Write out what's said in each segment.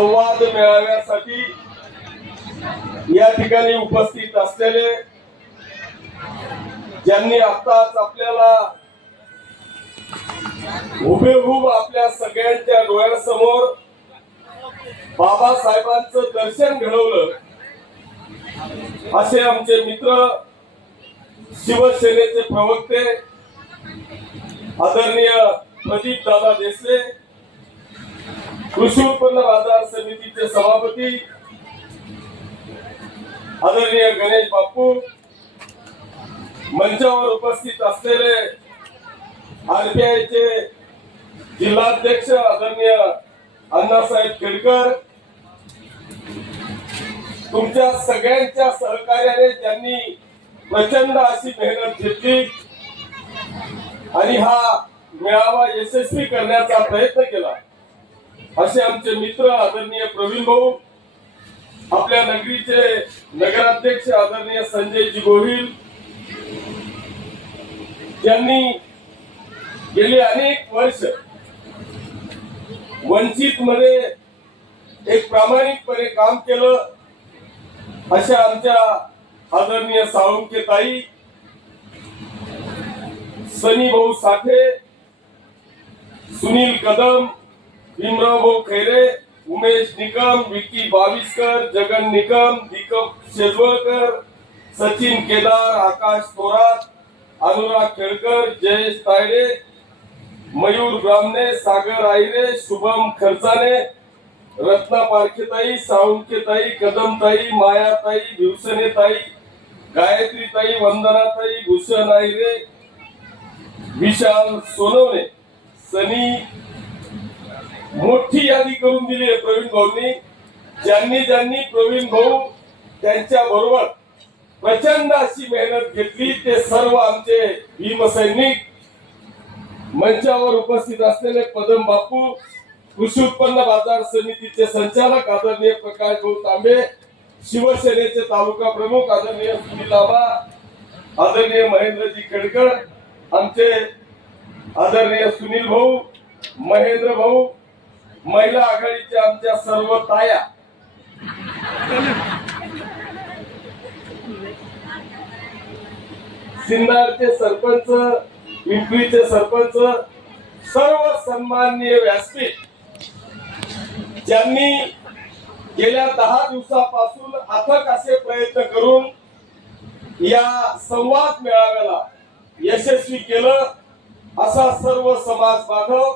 संवाद मेळाव्यासाठी या ठिकाणी उपस्थित असलेले ज्यांनी आताच आपल्याला हुबेहूब आपल्या सगळ्यांच्या डोळ्यासमोर बाबासाहेबांचं दर्शन घडवलं असे आमचे मित्र शिवसेनेचे प्रवक्ते आदरणीय प्रदीप दादा देसले, कृषी उत्पन्न बाजार समितीचे सभापती आदरणीय गणेश बापू, मंचावर उपस्थित असलेले आरपीआयचे जिल्हाध्यक्ष आदरणीय अण्णासाहेब खेडकर, तुमच्या सगळ्यांच्या सहकार्याने ज्यांनी प्रचंड अशी मेहनत घेतली आणि हा मेळावा यशस्वी करण्याचा प्रयत्न केला असे आमचे मित्र आदरणीय प्रवीण भाऊ, आपल्या नगरीचे नगराध्यक्ष आदरणीय संजयजी गोहिल, ज्यांनी गेली अनेक वर्ष वंचित मध्ये एक प्रामाणिकपणे काम केलं अशा आमच्या आदरणीय साळुंके ताई, सनी भाऊ साठे, सुनील कदम, भीमराव भाऊ खैरे, उमेश निकम, विकी बाविस्कर, जगन निकम, दीपक शेजवळकर, सचिन केदार, आकाश थोरात, अनुराग खेळकर, जयेश तायडे, मयूर ब्राह्मणे, सागर आहिरे, शुभम खर्चाने, रत्ना पारखेताई, साळुंकेताई, कदमताई, मायाताई, भिवसनेताई, गायत्रीताई, वंदनाताई, भूषण आहिरे, विशाल सोनवणे, सनी, मोठी यादी करून दिली आहे प्रवीण भाऊंनी. ज्यांनी ज्यांनी प्रवीण भाऊ त्यांच्या बरोबर प्रचंड अशी मेहनत घेतली ते सर्व आमचे भीमसैनिक, मंचावर उपस्थित असलेले पदम बापू, कृषी उत्पन्न बाजार समितीचे संचालक आदरणीय प्रकाश भाऊ तांबे, शिवसेनेचे तालुका प्रमुख आदरणीय सुनील आबा, आदरणीय महेंद्रजी खेडकर, आमचे आदरणीय सुनील भाऊ, महेंद्र भाऊ, महिला आघाडीच्या आमच्या सर्व ताया, सिन्नरचे सरपंच, पिंपरीचे सरपंच, सर्व सन्माननीय व्यासपीठ ज्यांनी गेल्या 10 दिवसापासून अथक असे प्रयत्न करून या संवाद मेळाव्याला यशस्वी केलं असा सर्व समाज बांधव,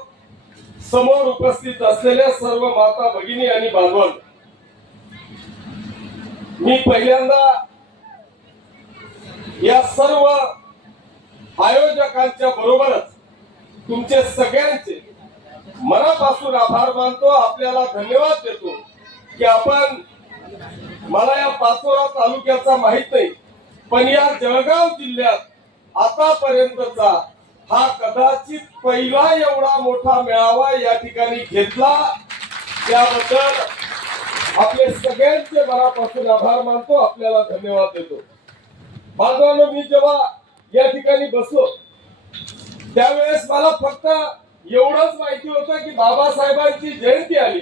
समोर उपस्थित असलेल्या सर्व माता भगिनी आणि बांधव, मी पहिल्यांदा या सर्व आयोजकांच्या बरोबरच तुमचे सगळ्यांचे मनापासून आभार मानतो, आपल्याला धन्यवाद देतो की आपण, मला या पाचोरा तालुक्याचा माहित नाही पण या जळगाव जिल्ह्यात आतापर्यंतचा हा कदाचित पहिला एवढा मोठा मेळावा या ठिकाणी घेतला, त्याबद्दल आपले सगळ्यांचे मनापासून आभार मानतो, आपल्याला धन्यवाद देतो. बांधवांनो, मी जेव्हा या ठिकाणी बसलो त्यावेळेस मला फक्त एवढंच माहिती होतं की बाबासाहेबांची जयंती आली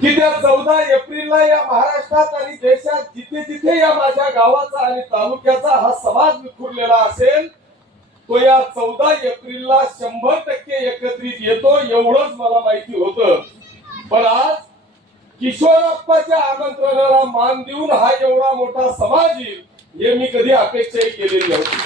की त्या 14 एप्रिलला या महाराष्ट्रात आणि देशात जिथे जिथे या माझ्या गावाचा आणि तालुक्याचा हा समाज विखुरलेला असेल तो या 14 एप्रिलला 100% एकत्रित येतो, एवढंच मला माहिती होतं. पण आज किशोरप्पाच्या आमंत्रणाला मान देऊन हा एवढा मोठा समाज येईल हे मी कधी अपेक्षाही केलेली नव्हती.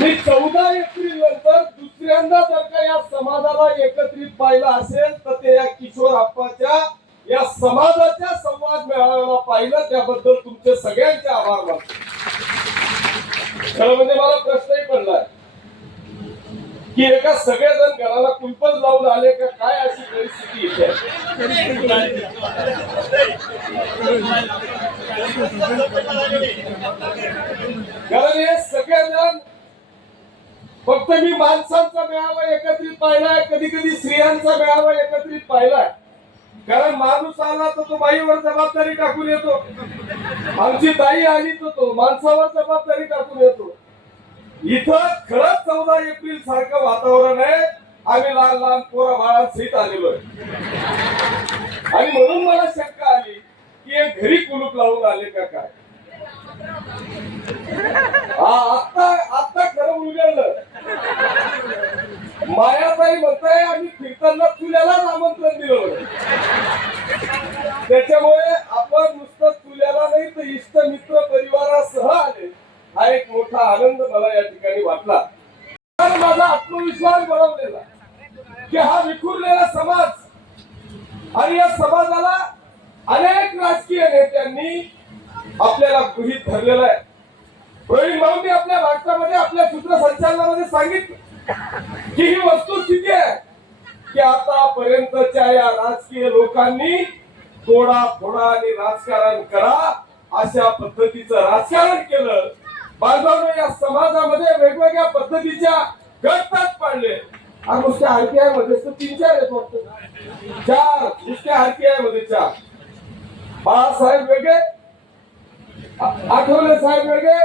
मी 14 एप्रिल नंतर दुसऱ्यांदा जर का या समाजाला एकत्रित पाहिलं असेल तर ते या किशोरप्पाच्या या समाजाच्या संवाद मेळाव्याला पाहिलं, त्याबद्दल तुमचे सगळ्यांचे आभार मानतो. खरं म्हणजे मला प्रश्नही पडलाय की एका सगळेजण घराला कुलपच लावून आले का काय, अशी परिस्थिती येते. कारण हे सगळेजण फक्त मी माणसांचा मेळावा एकत्रित पाहिलाय, कधी कधी स्त्रियांचा मेळावा एकत्रित पाहिलाय. कारण माणूस आला तर तो बाईवर जबाबदारी टाकून येतो, आमची ताई आली तर तो माणसावर जबाबदारी टाकून येतो. इथं खरंच 14 एप्रिल सारखं वातावरण आहे आम्ही लहान लहान पोरा बाळांसहित आलेलो आहे. आणि म्हणून मला शंका आली की हे घरी कुलूप लावून आले का काय. आता आता खरं उलगडलं. मायाताई म्हणताय आम्ही कीर्तनला चुल्यालाच आमंत्रण दिलं होतं. त्याच्यामुळे आपण नुसतं चुल्याला नाही तर इष्ट मित्र परिवारासह आले, हा एक मोठा आनंद मला या ठिकाणी वाटला. माझा आत्मविश्वास बनवलेला की हा विखुरलेला समाज आणि या समाजाला अनेक राजकीय नेत्यांनी आपल्याला गृहीत धरलेला आहे. प्रवीण भाऊंनी आपल्या भाषणामध्ये आपल्या सूत्रसंचालनामध्ये सांगितलं की ही वस्तुस्थिती आहे की आतापर्यंतच्या या राजकीय लोकांनी तोडा फोडा आणि राजकारण करा अशा पद्धतीचं राजकारण केलं. बांधवांनो, या समाजामध्ये वेगवेगळ्या पद्धतीच्या गटतात पाडले. आणि नुसत्या आरपीआय मध्ये 3-4 आहेत वाटतं, 4 नुसत्या आरपीआय मध्ये 4. बाळासाहेब वेगळे, आठवले साहेब वेगळे,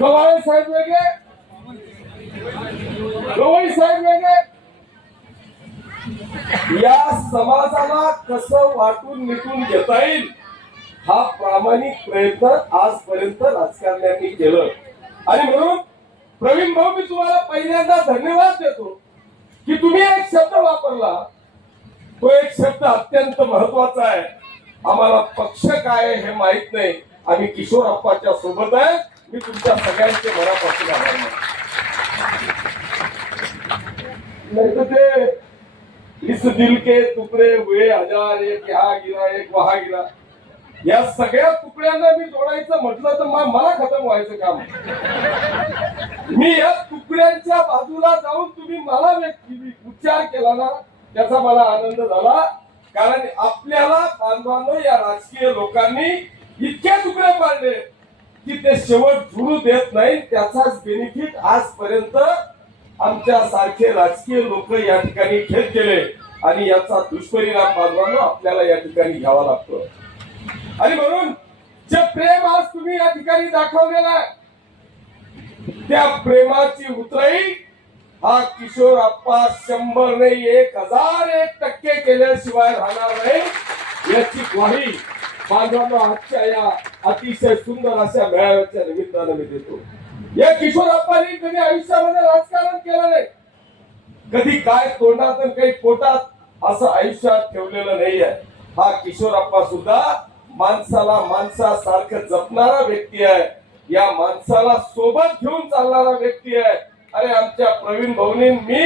गवाळे साहेब वेगळे, गवई साहेब वेगळे. या समाजाला कसं वाटून निटून घेता येईल हा प्रामाणिक प्रयत्न आजपर्यंत राजकारण्यांनी केलं. आणि म्हणून प्रवीण भाऊ, मी तुम्हाला पहिल्यांदा धन्यवाद देतो की तुम्ही एक शब्द वापरला. तो एक शब्द अत्यंत महत्वाचा आहे. आम्हाला पक्ष काय आहे हे माहित नाही, आम्ही किशोर अप्पाच्या सोबत आहे. मी तुमच्या सगळ्यांचे मनापासून आभार मानतो. नाही तर ते इस दिल के तुकडे हुए हजार, एक यहाँ गिरा एक वहां गिरा, या सगळ्या तुकड्यांना मी जोडायचं म्हटलं तर मला खतम व्हायचं काम. मी या तुकड्यांच्या बाजूला जाऊन तुम्ही मला उच्चार केला ना, त्याचा मला आनंद झाला. कारण आपल्याला बांधवांनो, या राजकीय लोकांनी इतके तुकडे पाडले की ते शेवट जुळू देत नाही. त्याचाच बेनिफिट आजपर्यंत आमच्या सारखे राजकीय लोक या ठिकाणी घेत गेले आणि याचा दुष्परिणाम बांधवांनो आपल्याला या ठिकाणी घ्यावा लागतो. आणि म्हणून जे प्रेम आज तुम्ही या ठिकाणी दाखवलेलं आहे, त्या प्रेमाची उतराई हा किशोर अप्पा 100 नाही 1001% केल्याशिवाय राहणार नाही, याची ग्वाही बांधवांनो आजच्या या अतिशय सुंदर अशा मेळाव्याच्या निमित्तानं मी देतो. या किशोर अप्पांनी कधी आयुष्यामध्ये राजकारण केलं नाही, कधी काय तोंडात आणि काही पोटात असं आयुष्यात ठेवलेलं नाहीये. हा किशोर अप्पा सुद्धा माणसाला माणसासारखं जपणारा व्यक्ती आहे. या माणसाला सोबत घेऊन चालणारा व्यक्ती आहे. अरे आमच्या प्रवीण भाऊनी मी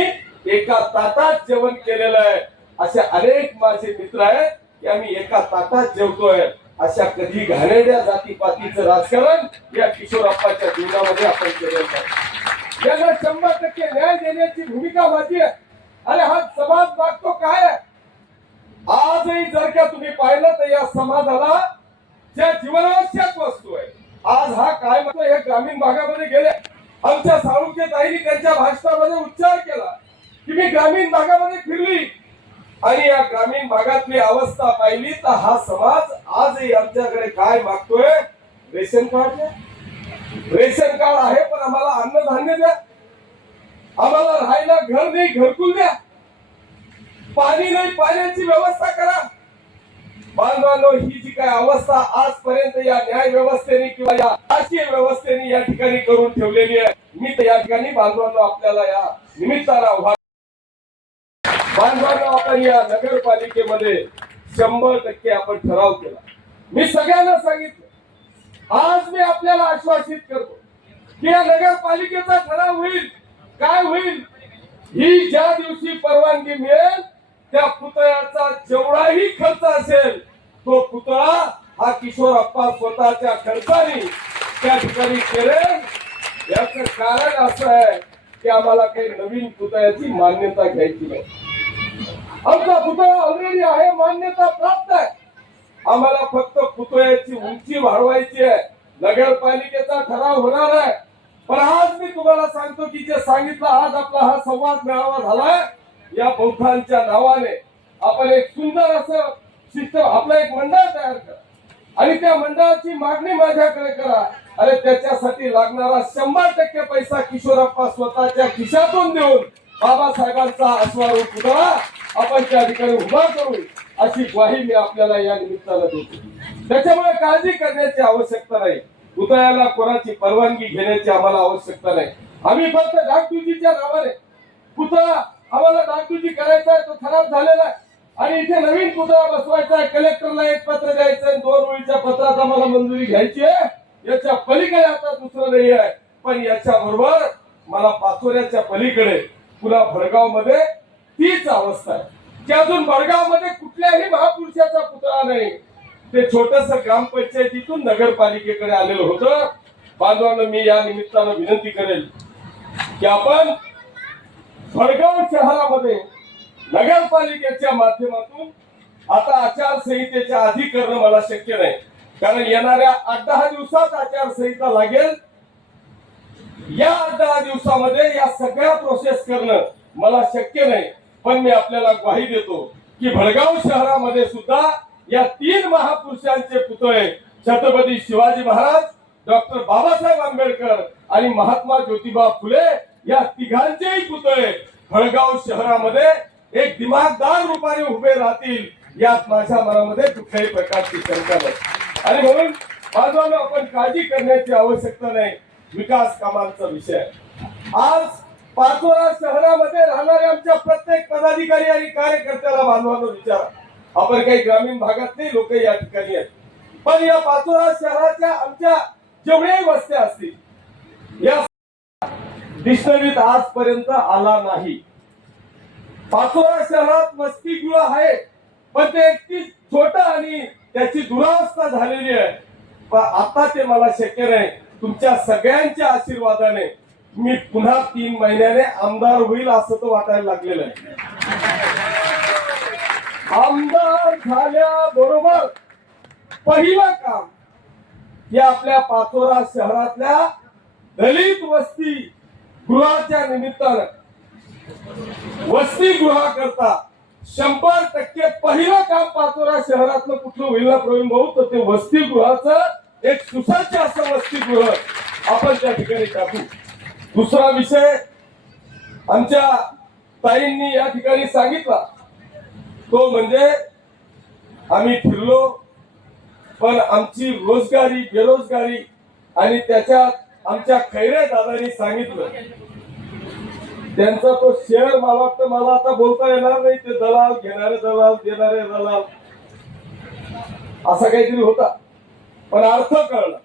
एका ताटात जेवण केलेलं आहे. असे अनेक माझे मित्र आहेत की आम्ही एका ताटात जेवतोय. अशा कधी घाणेरड्या जातीपातीचं राजकारण या किशोर अप्पाच्या जीवनामध्ये आपण केलेलं आहे. याला 100% न्याय देण्याची भूमिका माझी आहे. अरे हा समाज मागतो काय आहे? आजही जर का तुम्ही पाहिलं तर या समाजाला ज्या जीवनावश्यक वस्तू आहे, आज हा काय म्हणतो, हे ग्रामीण भागामध्ये गेले. आमच्या साळुंखे ताईंनी त्यांच्या भाषणामध्ये उच्चार केला की मी ग्रामीण भागामध्ये फिरली आणि या ग्रामीण भागातली अवस्था पाहिली तर हा समाज आजही आमच्याकडे काय मागतोय? रेशन कार्ड द्या. रेशन कार्ड आहे पण आम्हाला अन्नधान्य द्या, आम्हाला राहायला घर नाही घरकुल द्या, पाणी नाही पाण्याची व्यवस्था करा. बांधवांनो, ही जी काय अवस्था आजपर्यंत या न्याय व्यवस्थेने किंवा या राजकीय व्यवस्थेने या ठिकाणी करून ठेवलेली आहे, मी तर या ठिकाणी बांधवांनो आपल्याला या निमित्तानं आव्हान. बांधवांनो, आपण या नगरपालिकेमध्ये 100% आपण ठराव केला. मी सगळ्यांना सांगितलं, आज मी आपल्याला आश्वासित करतो की या नगरपालिकेचा ठराव होईल. काय होईल? ही ज्या दिवशी परवानगी मिळेल त्या पुतळ्याचा जेवढाही खर्च असेल तो पुतळा हा किशोर अप्पा स्वतःच्या खर्चाने त्या ठिकाणी करेल. याचं कारण असं आहे की आम्हाला काही नवीन पुतळ्याची मान्यता घ्यायची नाही. आमचा पुतळा ऑलरेडी आहे, मान्यता प्राप्त आहे. आम्हाला फक्त पुतळ्याची उंची वाढवायची आहे. नगरपालिकेचा ठराव होणार आहे. पण आज मी तुम्हाला सांगतो की जे सांगितलं, आज आपला हा संवाद मेळावा झालाय या बौद्धांच्या नावाने. आपण एक सुंदर असं सिस्टम, आपलं एक मंडळ तयार करा आणि त्या मंडळाची मागणी माझ्याकडे करा. अरे त्याच्यासाठी लागणारा 100% पैसा किशोर अप्पा स्वतःच्या खिशातून देऊन बाबासाहेबांचा अश्वारूढ पुतळा आपण त्या ठिकाणी उभा करू अशी ग्वाही मी आपल्याला या निमित्तानं देतो. त्याच्यामुळे काळजी करण्याची आवश्यकता नाही. पुतळ्याला कोणाची परवानगी घेण्याची आम्हाला आवश्यकता नाही. आम्ही फक्त डागडुजीच्या नावाने पुतळा आम्हाला डागडुजी करायचा आहे, तो खराब झालेला आहे आणि इथे नवीन पुतळा बसवायचा आहे. कलेक्टरला एक पत्र द्यायचं आहे, 2 ओळीच्या पत्रात आम्हाला मंजुरी घ्यायची आहे. याच्या पलीकडे आता दुसरं नाही आहे. पण याच्या बरोबर मला पाचोऱ्याच्या पलीकडे पुन्हा भडगाव मध्ये तीच अवस्था आहे की अजून भडगाव मध्ये कुठल्याही महापुरुषाचा पुतळा नाही. ते छोटस ग्रामपंचायतीतून नगरपालिकेकडे आलेलं होतं. बांधवांना मी या निमित्तानं विनंती करेल की आपण भडगाव शहरामध्ये नगरपालिकेच्या माध्यमातून आता आचारसंहितेच्या आधी करणं मला शक्य नाही, कारण येणाऱ्या 8-10 दिवसात आचारसंहिता लागेल. या 8-10 दिवसामध्ये या सगळ्या प्रोसेस करणं मला शक्य नाही. पण मी आपल्याला ग्वाही देतो की भडगाव शहरामध्ये सुद्धा या 3 महापुरुषांचे पुतळे छत्रपती शिवाजी महाराज, डॉक्टर बाबासाहेब आंबेडकर आणि महात्मा ज्योतिबा फुले या तिघांचेही पुतळे भडगाव शहरामध्ये एक दिमागदार रूपाने उभे राहतील यात माझ्या मनामध्ये कुठल्याही प्रकारची शंका नाही. आणि म्हणून बांधवांनो, आपण काळजी करण्याची आवश्यकता नाही. विकास कामांचा विषय आज पाचोरा शहरामध्ये राहणाऱ्या आमच्या प्रत्येक पदाधिकारी आणि कार्यकर्त्याला बांधवांनो विचारा. आपण काही ग्रामीण भागातले लोक या ठिकाणी आहेत, पण या पाचोरा शहराच्या आमच्या जेवढ्याही वस्त्या असतील या डिक्शनरीत आजपर्यंत आला नाही. पाचोरा शहरात वसतिगृह आहे, पण ते अगदी छोट आणि त्याची दुरावस्था झालेली आहे. पण आता ते मला शक्य नाही. तुमच्या सगळ्यांच्या आशीर्वादाने मी पुन्हा 3 महिन्याने आमदार होईल असं तर वाटायला लागलेलं आहे. आमदार झाल्याबरोबर पहिलं काम हे आपल्या पाचोरा शहरातल्या दलित वस्ती गृहाच्या निमित्तानं वसतिगृहाकरता 100% पहिलं काम पाचोरा शहरातलं कुठलं होईल ना प्रवीण भाऊ, तर ते वसतिगृहाचं एक सुसज्ज असं वसतिगृह आपण त्या ठिकाणी टाकू. दुसरा विषय आमच्या ताईंनी या ठिकाणी सांगितला तो म्हणजे आम्ही फिरलो, पण आमची रोजगारी बेरोजगारी आणि त्याच्यात आमच्या खैरे दादांनी सांगितलं त्यांचा तो शेअर मला वाटतं मला आता बोलता येणार नाही. ते दलाल घेणारे दलाल देणारे दलाल असा काहीतरी होता, पण अर्थ कळला.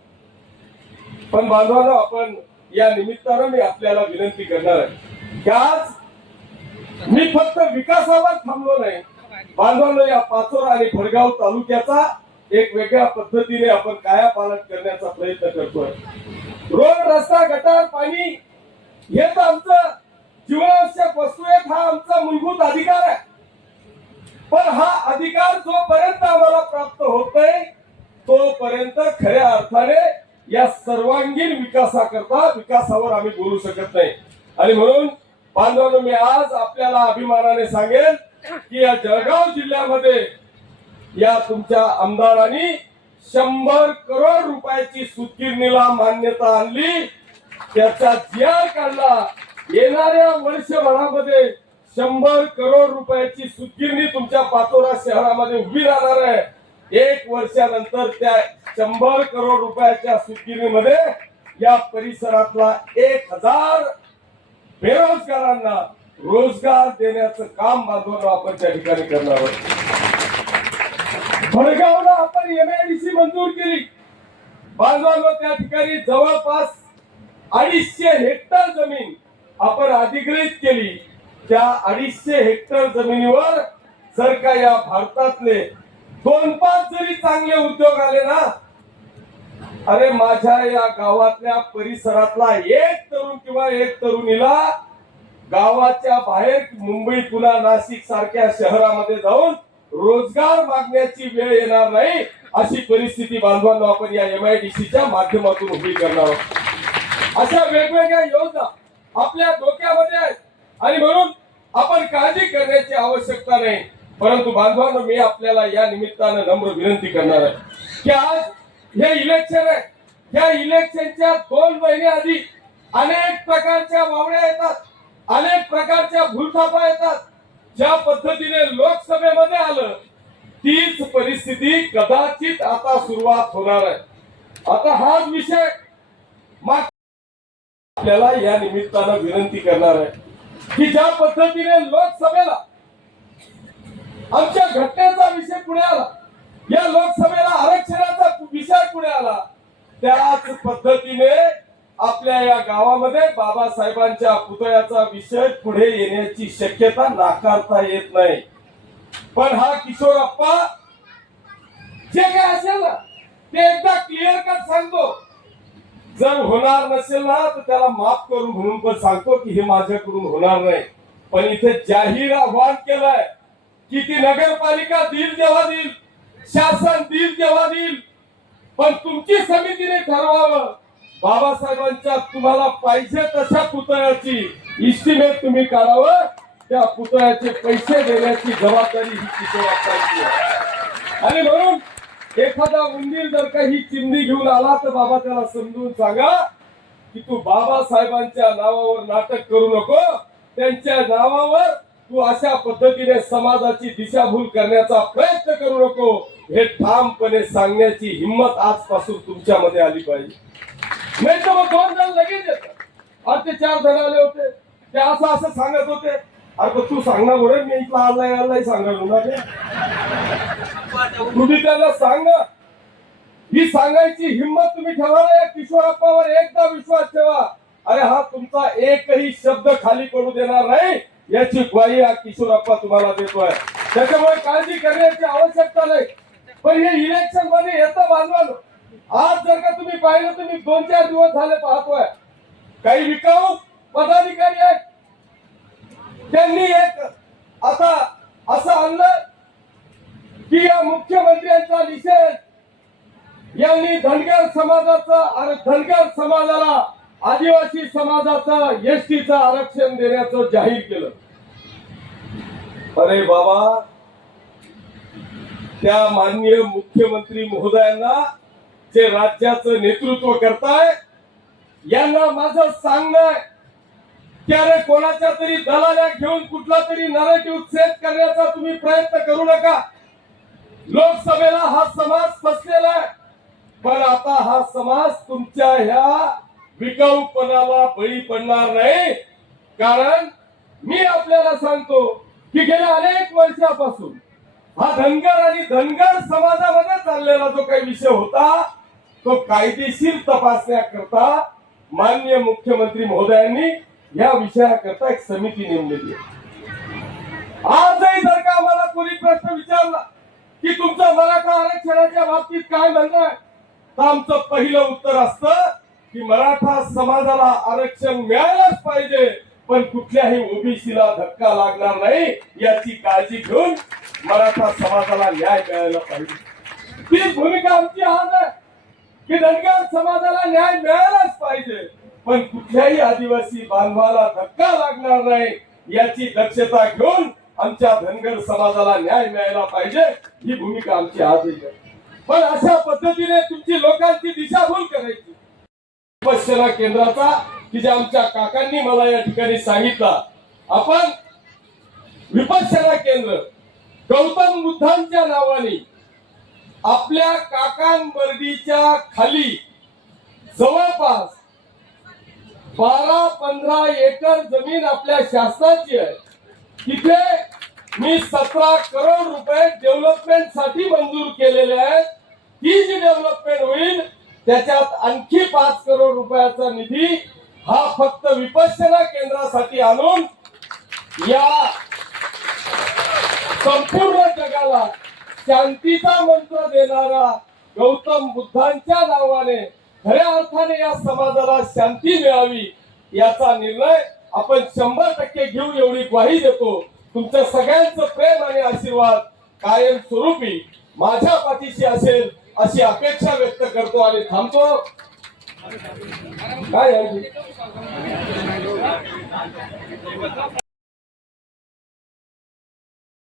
पण बांधवांनो, आपण या निमित्तानं मी आपल्याला विनंती करणार आहे की आज मी फक्त विकासावर थांबलो नाही. बांधवांनो, या पाचोरा आणि भडगाव तालुक्याचा एक वेगळ्या पद्धतीने आपण कायापालट करण्याचा प्रयत्न करतोय. रोड, रस्ता, गटार, पाणी हे तर आमचं जीवनावश्यक वस्तू आहेत. हा आमचा मूलभूत अधिकार आहे. पण हा अधिकार जोपर्यंत आम्हाला प्राप्त होत नाही तोपर्यंत खऱ्या अर्थाने या सर्वांगीण विकासावर आम्ही बोलू शकत नाही. आणि म्हणून बांधवांनो, मी आज आपल्याला अभिमानाने सांगेन की या जळगाव जिल्ह्यामध्ये या तुमच्या आमदारांनी 100 करोड रुपयाची सूतगिरणीला मान्यता आणली, त्याचा GR काढला. येणाऱ्या वर्षभरामध्ये 100 करोड रुपयाची सूतगिरणी तुमच्या पाचोरा शहरामध्ये उभी राहणार आहे. 1 वर्षानंतर त्या 100 करोड रुपयाच्या सूतगिरणीमध्ये या परिसरातला 1000 बेरोजगारांना रोजगार देण्याचं काम बांधवांनो आपण त्या ठिकाणी करणार आहोत. भडगावला आपण MIDC मंजूर केली. बांधवांनो, त्या ठिकाणी जवळपास 250 हेक्टर जमीन आपण अधिग्रहित केली. त्या 250 हेक्टर जमिनीवर जर का या भारतातले 2-5 जरी चांगले उद्योग आले ना, अरे माझ्या या गावातल्या परिसरातला एक तरुण किंवा एक तरुणीला गावाच्या बाहेर मुंबई, पुणे, नाशिक सारख्या शहरामध्ये जाऊन रोजगार मागण्याची वेळ येणार नाही. अशी परिस्थिती बांधवांनो आपण या MIDCच्या माध्यमातून उभी करणार आहोत. अशा वेगवेगळ्या योजना आपल्या डोक्यामध्ये आहेत आणि म्हणून आपण काळजी करण्याची आवश्यकता नाही. परंतु बांधवांनो, मी आपल्याला या निमित्तानं नम्र विनंती करणार आहे की आज हे इलेक्शन आहे. या इलेक्शनच्या 2 महिने आधी अनेक प्रकारच्या वावड्या येतात, अनेक प्रकारच्या भूलथापा येतात. ज्या पद्धतीने लोकसभेमध्ये आलं तीच परिस्थिती कदाचित आता सुरुवात होणार आहे. आता हाच विषय आपल्याला या निमित्तानं विनंती करणार आहे की ज्या पद्धतीने लोकसभेला आमच्या घटनेचा विषय पुढे आला, या लोकसभेला आरक्षणाचा विषय पुढे आला, त्याच पद्धतीने आपल्या या गावामध्ये बाबासाहेबांच्या पुतळ्याचा विषय पुढे येण्याची शक्यता नाकारता येत नाही. पण हा किशोरप्पा जे काय असेल ना ते एकदा क्लिअर कट सांगतो. जर होणार नसेल ना तर त्याला माफ करून म्हणून पण सांगतो की हे माझ्याकडून होणार नाही. पण इथे जाहीर आव्हान केलंय की ती नगरपालिका देईल तेव्हा देईल, शासन देईल तेव्हा देईल, पण तुमची समितीने ठरवावं. बाबासाहेबांच्या तुम्हाला पाहिजे तशा पुतळ्याची इस्टिमेट तुम्ही काढावं, त्या पुतळ्याचे पैसे देण्याची जबाबदारी ही किशोरप्पांची आहे. आणि म्हणून एखादा उंदीर जर का ही चिमणी घेऊन आला तर बाबा त्याला समजून सांगा की तू बाबासाहेबांच्या नावावर नाटक करू नको, त्यांच्या नावावर तू अशा पद्धतीने समाजाची दिशाभूल करण्याचा प्रयत्न करू नको. हे ठामपणे सांगण्याची हिंमत आजपासून तुमच्यामध्ये आली पाहिजे. नाही तर मग 2 जण लगेच येतात आणि ते 4 जण आले होते ते असं सांगत होते. अरे तू सांगणार बरं, मी इथला आलाय सांगणार ना, तुम्ही त्यांना सांग ना. ही सांगायची हिंमत तुम्ही ठेवा ना. या किशोरप्पावर एकदा विश्वास ठेवा. अरे हा तुमचा एकही शब्द खाली पडू देणार नाही याची ग्वाही हा किशोरप्पा तुम्हाला देतोय. त्याच्यामुळे काळजी करण्याची आवश्यकता नाही. पण हे इलेक्शन मध्ये येतं बांधवानं. आज जर का तुम्ही पाहिलं तर मी 2-4 दिवस झाले पाहतोय काही विकाऊ पदाधिकारी आहेत, त्यांनी एक आता असं आणलं की या मुख्यमंत्र्यांचा निषेध यांनी धनगर समाजाचा आणि धनगर समाजाला आदिवासी समाजाचं एसटीचं आरक्षण देण्याचं जाहीर केलं. अरे बाबा, त्या माननीय मुख्यमंत्री महोदयांना जे राज्याचं नेतृत्व करताय यांना माझं सांगणं की अरे कोणाच्या तरी दलाल्या घेऊन कुठला तरी नरेटिव्ह सेट करण्याचा तुम्ही प्रयत्न करू नका. लोकसभेला हा समाज फसलेला आहे, पण आता हा समाज तुमच्या ह्या विकाऊपणाला बळी पडणार नाही. कारण मी आपल्याला सांगतो की गेल्या अनेक वर्षापासून हा धनगर आणि धनगर समाजामध्ये चाललेला जो काही विषय होता तो कायदेशीर तपासण्याकरता माननीय मुख्यमंत्री महोदयांनी या विषयाकरता एक समिती नेमलेली आहे. आजही जर का आम्हाला कोणी प्रश्न विचारला की तुमचं मराठा आरक्षणाच्या बाबतीत काय म्हणणं आहे, तर आमचं पहिलं उत्तर असतं की मराठा समाजाला आरक्षण मिळायलाच पाहिजे, पण कुठल्याही ओबीसीला धक्का लागणार नाही याची काळजी घेऊन मराठा समाजाला न्याय मिळायला पाहिजे. ती भूमिका आमची आज आहे की धनगर समाजाला न्याय मिळायलाच पाहिजे, पण कुठल्याही आदिवासी बांधवाला धक्का लागणार नाही याची दक्षता घेऊन आमच्या धनगर समाजाला न्याय मिळायला पाहिजे. ही भूमिका आमची आजही आहे. पण अशा पद्धतीने तुमची लोकांची दिशाभूल करायची विपश्यना केंद्राचा की जे आमच्या काकांनी मला या ठिकाणी सांगितलं, आपण विपश्यना केंद्र गौतम बुद्धांच्या नावाने आपल्या काकांबर्डीच्या खाली जवळपास 12-15 एकर जमीन आपल्या शासनाची आहे. तिथे मी 17 करोड रुपये डेव्हलपमेंट साठी मंजूर केलेले आहेत. ती जी डेव्हलपमेंट होईल त्याच्यात आणखी 5 करोड रुपयाचा निधी हा फक्त विपश्यना केंद्रासाठी आणून या संपूर्ण जगाला शांतीचा मंत्र देणारा गौतम बुद्धांच्या नावाने खऱ्या अर्थाने या समाजाला शांती मिळावी याचा निर्णय आपण 100% घेऊ एवढी ग्वाही देतो. तुमच्या सगळ्यांचं प्रेम आणि आशीर्वाद कायम स्वरूपी माझ्या पाठीशी असेल अशी अपेक्षा व्यक्त करतो आणि थांबतो. काय